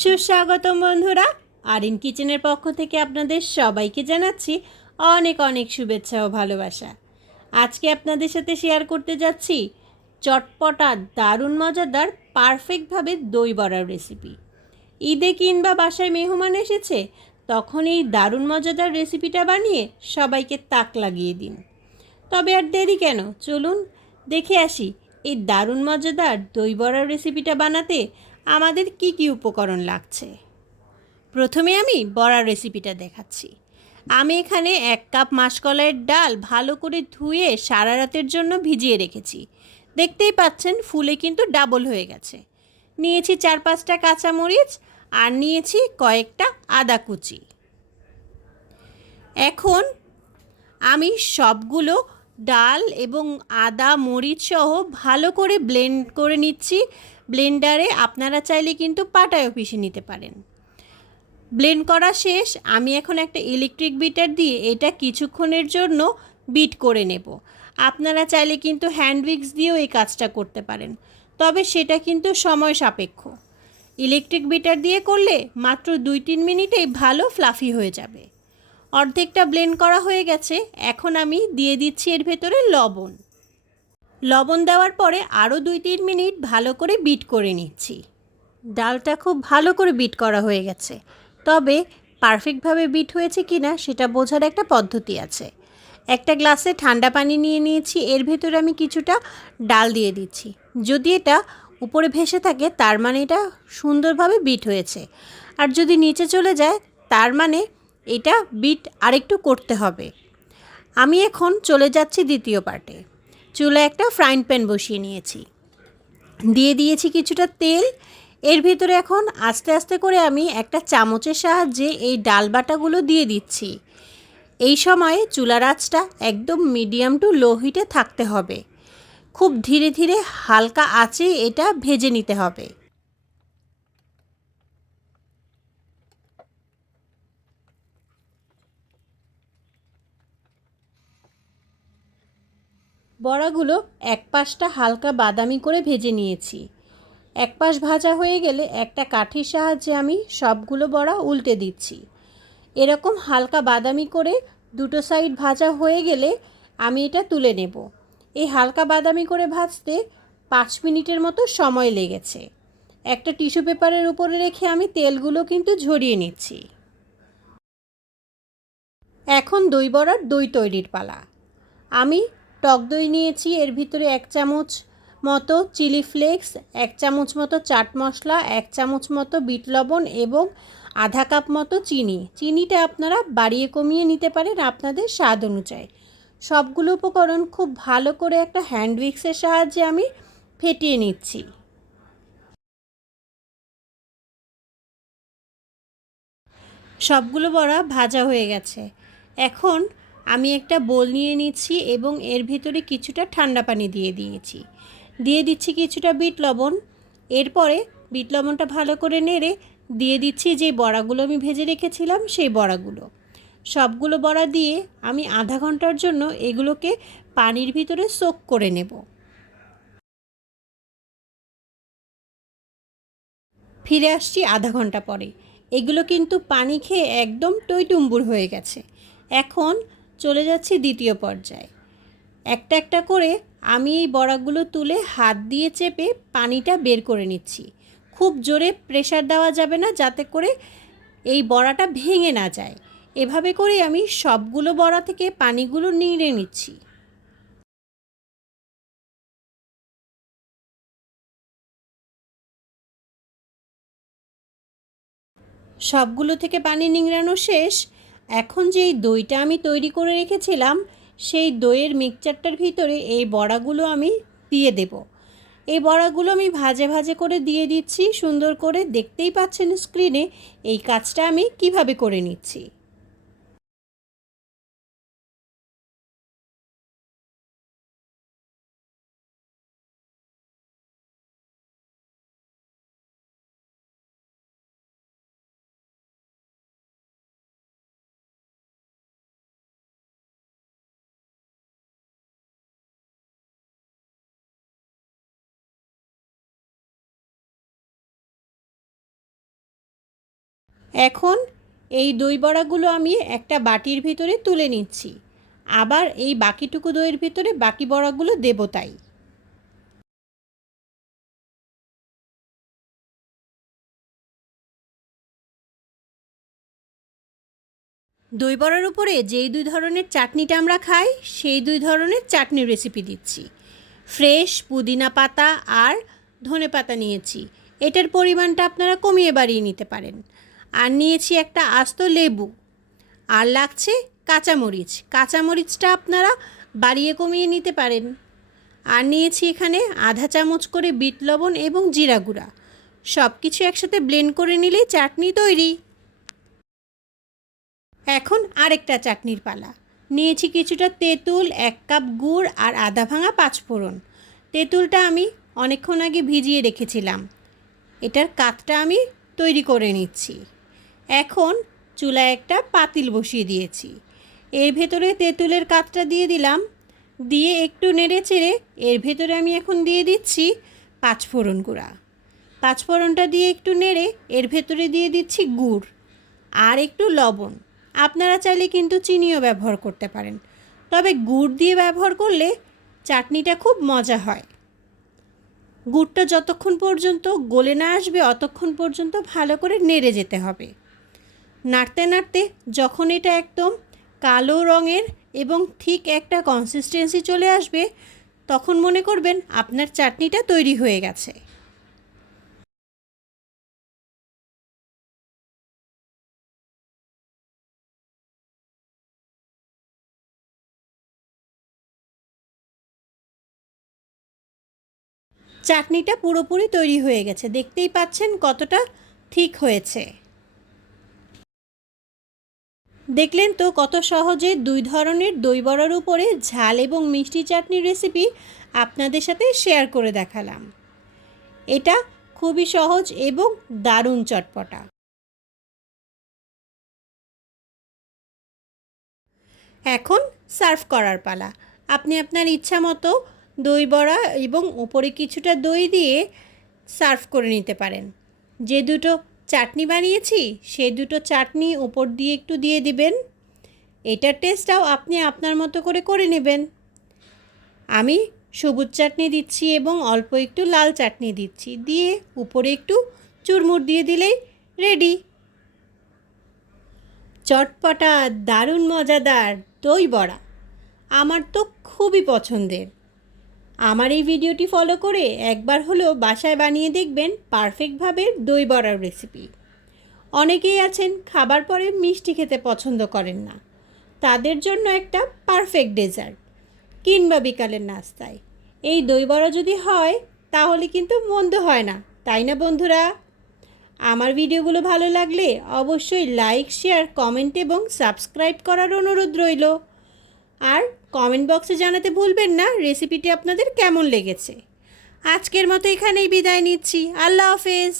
সুস্বাগতম বন্ধুরা। আরিন কিচেনের পক্ষ থেকে আপনাদের সবাইকে জানাচ্ছি অনেক অনেক শুভেচ্ছা ও ভালোবাসা। আজকে আপনাদের সাথে শেয়ার করতে যাচ্ছি চটপটা, দারুণ মজাদার পারফেক্টভাবে দই বড়ার রেসিপি ঈদে কিংবা বাসায় মেহমান এসেছে, তখন এই দারুণ মজাদার রেসিপিটা বানিয়ে সবাইকে তাক লাগিয়ে দিন। তবে আর দেরি কেন? চলুন দেখে আসি, এই দারুণ মজাদার দই বড়ার রেসিপিটা বানাতে আমাদের কি কি উপকরণ লাগছে? প্রথমে আমি বড়ার রেসিপিটা দেখাচ্ছি। আমি এখানে এক কাপ মাসকলাইয়ের ডাল ভালো করে ধুয়ে সারা রাতের জন্য ভিজিয়ে রেখেছি। দেখতেই পাচ্ছেন ফুলে কিন্তু ডাবল হয়ে গেছে। নিয়েছি চার পাঁচটা কাঁচামরিচ আর নিয়েছি কয়েকটা আদা কুচি। এখন আমি সবগুলো ডাল এবং আদা মরিচ সহ ভালো করে ব্লেন্ড করে নিচ্ছি। ব্লেন্ডারে আপনারা চাইলে কিন্তু পাটায়ও পিষে নিতে পারেন। ব্লেন্ড করা শেষ, আমি এখন একটা ইলেকট্রিক বিটার দিয়ে এটা কিছুক্ষণের জন্য বিট করে নেব। আপনারা চাইলে কিন্তু হ্যান্ড উইক্স দিয়েও এই কাজটা করতে পারেন, তবে সেটা কিন্তু সময় সাপেক্ষ। ইলেকট্রিক বিটার দিয়ে করলে মাত্র দুই তিন মিনিটেই ভালো ফ্লাফি হয়ে যাবে। অর্ধেকটা ব্লেন্ড করা হয়ে গেছে, এখন আমি দিয়ে দিচ্ছি এর ভেতরে লবণ। লবণ দেওয়ার পরে আরও দুই তিন মিনিট ভালো করে বিট করে নিচ্ছি। ডালটা খুব ভালো করে বিট করা হয়ে গেছে। তবে পারফেক্টভাবে বিট হয়েছে কি না সেটা বোঝার একটা পদ্ধতি আছে। একটা গ্লাসে ঠান্ডা পানি নিয়ে নিয়েছি, এর ভেতরে আমি কিছুটা ডাল দিয়ে দিচ্ছি। যদি এটা উপরে ভেসে থাকে, তার মানে এটা সুন্দরভাবে বিট হয়েছে। আর যদি নিচে চলে যায়, তার মানে এটা বিট আরেকটু করতে হবে। আমি এখন চলে যাচ্ছি দ্বিতীয় পার্টে। চুলা একটা ফ্রাইং প্যান বসিয়ে নিয়েছি। দিয়ে দিয়েছি কিছুটা তেল। এর ভিতরে এখন আস্তে আস্তে করে আমি একটা চামচের সাহায্যে এই ডাল বাটাগুলো দিয়ে দিচ্ছি। এই সময়ে চুলার আঁচটা একদম মিডিয়াম টু লো হিটে থাকতে হবে। খুব ধীরে ধীরে হালকা আঁচে এটা ভেজে নিতে হবে। বড়াগুলো এক পাশটা হালকা বাদামি করে ভেজে নিয়েছি। এক পাশ ভাজা হয়ে গেলে একটা কাঠির সাহায্যে আমি সবগুলো বড়া উল্টে দিচ্ছি। এরকম হালকা বাদামি করে দুটো সাইড ভাজা হয়ে গেলে আমি এটা তুলে নেব। এই হালকা বাদামি করে ভাজতে পাঁচ মিনিটের মতো সময় লেগেছে। একটা টিস্যু পেপারের উপরে রেখে আমি তেলগুলো কিন্তু ঝরিয়ে নিচ্ছি। এখন দই বড়ার দই তৈরির পালা। আমি টক দই নিয়েছি, এর ভিতরে এক চামচ মতো চিলি ফ্লেক্স, এক চামচ মতো চাট মশলা, এক চামচ মতো বিট লবণ এবং আধা কাপ মতো চিনি। চিনিটা আপনারা বাড়িয়ে কমিয়ে নিতে পারেন আপনাদের স্বাদ অনুযায়ী। সবগুলো উপকরণ খুব ভালো করে একটা হ্যান্ড উইক্সের সাহায্যে আমি ফেটিয়ে নিচ্ছি। সবগুলো বড়া ভাজা হয়ে গেছে। এখন আমি একটা বোল নিয়ে নিচ্ছি এবং এর ভিতরে কিছুটা ঠান্ডা পানি দিয়ে দিয়েছি। দিয়ে দিচ্ছি কিছুটা বিট লবণ। এরপরে বিট লবণটা ভালো করে নেড়ে দিয়ে দিচ্ছি যে বড়াগুলো আমি ভেজে রেখেছিলাম সেই বড়াগুলো। সবগুলো বড়া দিয়ে আমি আধা ঘণ্টার জন্য এগুলোকে পানির ভিতরে সোক করে নেব। ফিরে আসছি আধা ঘণ্টা পরে। এগুলো কিন্তু পানি খেয়ে একদম টইটুম্বুর হয়ে গেছে। এখন চলে যাচ্ছি দ্বিতীয় পর্যায়ে। একটা একটা করে আমি এই বড়াগুলো তুলে হাত দিয়ে চেপে পানিটা বের করে নিচ্ছি। খুব জোরে প্রেশার দেওয়া যাবে না যাতে করে এই বড়াটা ভেঙে না যায়। এভাবে করে আমি সবগুলো বড়া থেকে পানিগুলো নিংড়ে নিচ্ছি। সবগুলো থেকে পানি নিংড়ানো শেষ। এখন যেই দইটা আমি তৈরি করে রেখেছিলাম, সেই দইয়ের মিক্সচারটার ভিতরে এই বড়াগুলো আমি দিয়ে দেব। এই বড়াগুলো আমি ভাজে ভাজে করে দিয়ে দিচ্ছি, সুন্দর করে। দেখতেই পাচ্ছেন স্ক্রিনে এই কাজটা আমি কীভাবে করে নিচ্ছি। এখন এই দই বড়াগুলো আমি একটা বাটির ভিতরে তুলে নিচ্ছি। আবার এই বাকিটুকু দইয়ের ভিতরে বাকি বড়াগুলো দেবো তাই। দই বড়ার উপরে যেই দুই ধরনের চাটনিটা আমরা খাই, সেই দুই ধরনের চাটনির রেসিপি দিচ্ছি। ফ্রেশ পুদিনা পাতা আর ধনে পাতা নিয়েছি। এটার পরিমাণটা আপনারা কমিয়ে বাড়িয়ে নিতে পারেন। আর নিয়েছি একটা আস্ত লেবু। আর লাগছে কাঁচামরিচ। কাঁচামরিচটা আপনারা বাড়িয়ে কমিয়ে নিতে পারেন। আর নিয়েছি এখানে আধা চামচ করে বিট লবণ এবং জিরা গুঁড়া। সব কিছু একসাথে ব্লেন্ড করে নিলেই চাটনি তৈরি। এখন আরেকটা চাটনির পালা। নিয়েছি কিছুটা তেঁতুল, এক কাপ গুড় আর আধা ভাঙা পাঁচফোড়ন। তেঁতুলটা আমি অনেকক্ষণ আগে ভিজিয়ে রেখেছিলাম। এটার কাতটা আমি তৈরি করে নিচ্ছি। এখন চুলায় একটা পাতিল বসিয়ে দিয়েছি। এর ভেতরে তেঁতুলের কাতটা দিয়ে দিলাম। দিয়ে একটু নেড়ে চেড়ে এর ভেতরে আমি এখন দিয়ে দিচ্ছি পাঁচফোড়ন গুঁড়া। পাঁচফোড়নটা দিয়ে একটু নেড়ে এর ভেতরে দিয়ে দিচ্ছি গুড় আর একটু লবণ। আপনারা চাইলে কিন্তু চিনিও ব্যবহার করতে পারেন। তবে গুড় দিয়ে ব্যবহার করলে চাটনিটা খুব মজা হয়। গুড়টা যতক্ষণ পর্যন্ত গলে না আসবে, অতক্ষণ পর্যন্ত ভালো করে নেড়ে যেতে হবে। নাড়তে নাড়তে যখন এটা একদম কালো রঙের এবং ঠিক একটা কনসিস্টেন্সি চলে আসবে, তখন মনে করবেন আপনার চাটনিটা তৈরি হয়ে গেছে। চাটনিটা পুরোপুরি তৈরি হয়ে গেছে। দেখতেই পাচ্ছেন কতটা ঠিক হয়েছে। দেখলেন তো কত সহজে দুই ধরনের দই বড়ার উপরে ঝাল এবং মিষ্টি চাটনির রেসিপি আপনাদের সাথে শেয়ার করে দেখালাম। এটা খুবই সহজ এবং দারুণ চটপটা। এখন সার্ভ করার পালা। আপনি আপনার ইচ্ছা মতো দই বড়া এবং উপরে কিছুটা দই দিয়ে সার্ভ করে নিতে পারেন। যে দুটো চাটনি বানিয়েছি? সেই দুটো চাটনি ওপর দিয়ে একটু দিয়ে দিবেন। এটার টেস্টটাও আপনি আপনার মতো করে করে নেবেন। আমি সবুজ চাটনি দিচ্ছি এবং অল্প একটু লাল চাটনি দিচ্ছি। দিয়ে উপরে একটু চুরমুর দিয়ে দিলেই রেডি। চটপটা, দারুণ, মজাদার দই বড়া। আমার তো খুবই পছন্দের। আমার এই ভিডিওটি ফলো করে একবার হলেও বাসায় বানিয়ে দেখবেন পারফেক্টভাবে দই বড়ার রেসিপি অনেকেই আছেন খাবার পরে মিষ্টি খেতে পছন্দ করেন না। তাদের জন্য একটা পারফেক্ট ডেজার্ট কিংবা বিকালের নাস্তায়। এই দই বড়া যদি হয়, তাহলে কিন্তু মন্দ হয় না, তাই না বন্ধুরা? আমার ভিডিওগুলো ভালো লাগলে অবশ্যই লাইক শেয়ার কমেন্ট এবং সাবস্ক্রাইব করার অনুরোধ রইল। আর কমেন্ট বক্সে জানাতে ভুলবেন না, রেসিপিটি আপনাদের কেমন লেগেছে। আজকের মতো এখানেই বিদায় নিচ্ছি। আল্লাহ হাফেজ।